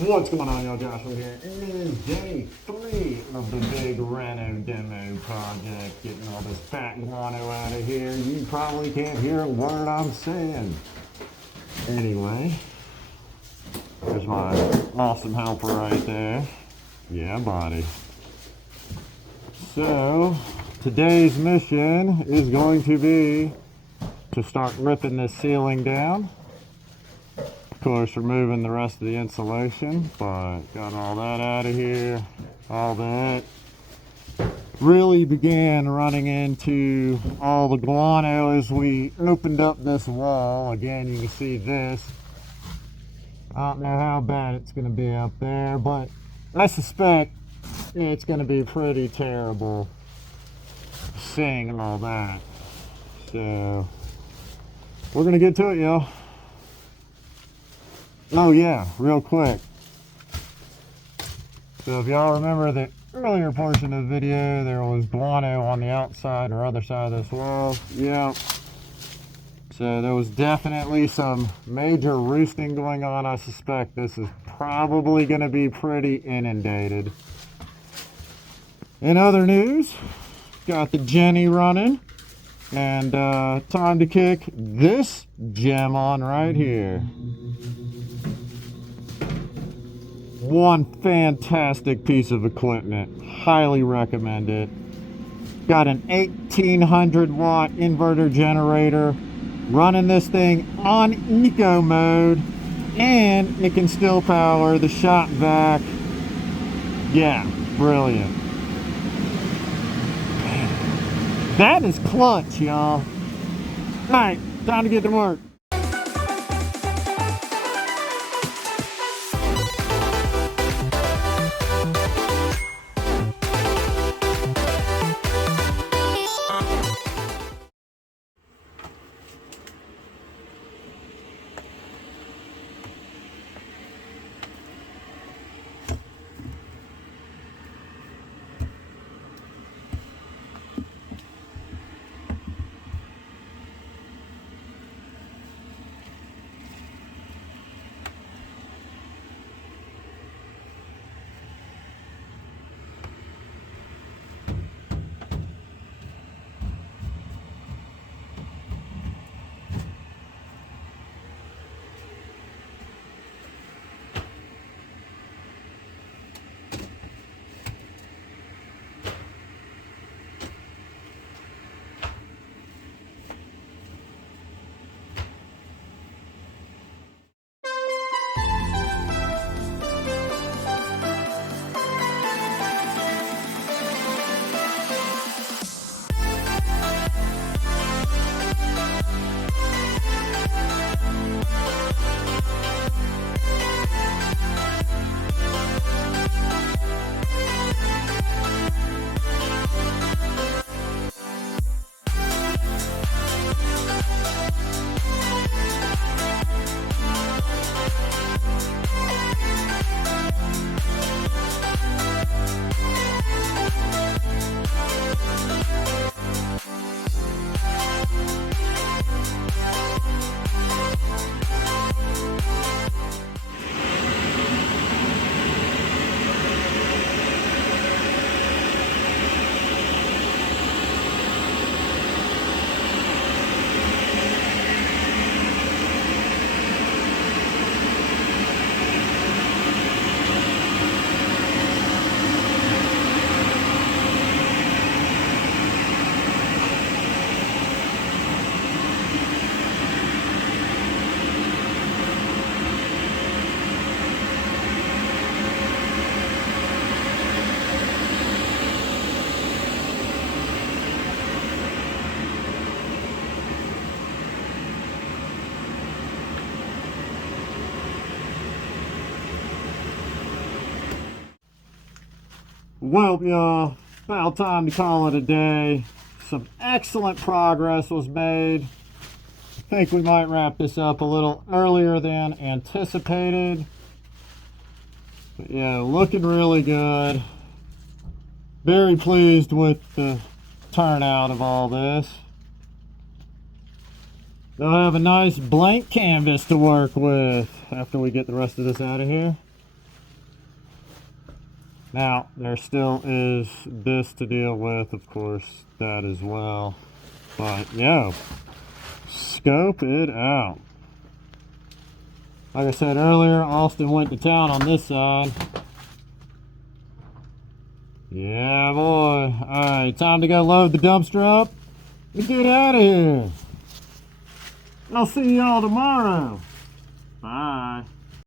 What's going on, y'all? Joshua here. And it is day 3 of the big Reno demo project. Getting all this fat guano out of here. You probably can't hear a word I'm saying. Anyway, there's my awesome helper right there. Yeah, buddy. So, today's mission is going to be to start ripping this ceiling down. Of course, removing the rest of the insulation, but got all that out of here. All that really began running into all the guano as we opened up this wall. Again, you can see this. I don't know how bad it's going to be up there, but I suspect it's going to be pretty terrible seeing all that. So we're going to get to it, y'all. Oh yeah, real quick. So if y'all remember the earlier portion of the video, there was guano on the outside or other side of this wall. Yeah. So there was definitely some major roosting going on. I suspect this is probably going to be pretty inundated. In other news, got the Jenny running. And time to kick this gem on right here. One fantastic piece of equipment. Highly recommend it. Got an 1800 watt inverter generator. Running this thing on eco mode. And it can still power the shop vac. Yeah, brilliant. That is clutch, y'all. Alright, time to get to work. Well, y'all, about time to call it a day. Some excellent progress was made. I think we might wrap this up a little earlier than anticipated. But yeah, looking really good. Very pleased with the turnout of all this. They'll have a nice blank canvas to work with after we get the rest of this out of here. Now, there still is this to deal with, of course, that as well. But, yo, scope it out. Like I said earlier, Austin went to town on this side. Yeah, boy. Alright, time to go load the dumpster up and get out of here. I'll see y'all tomorrow. Bye.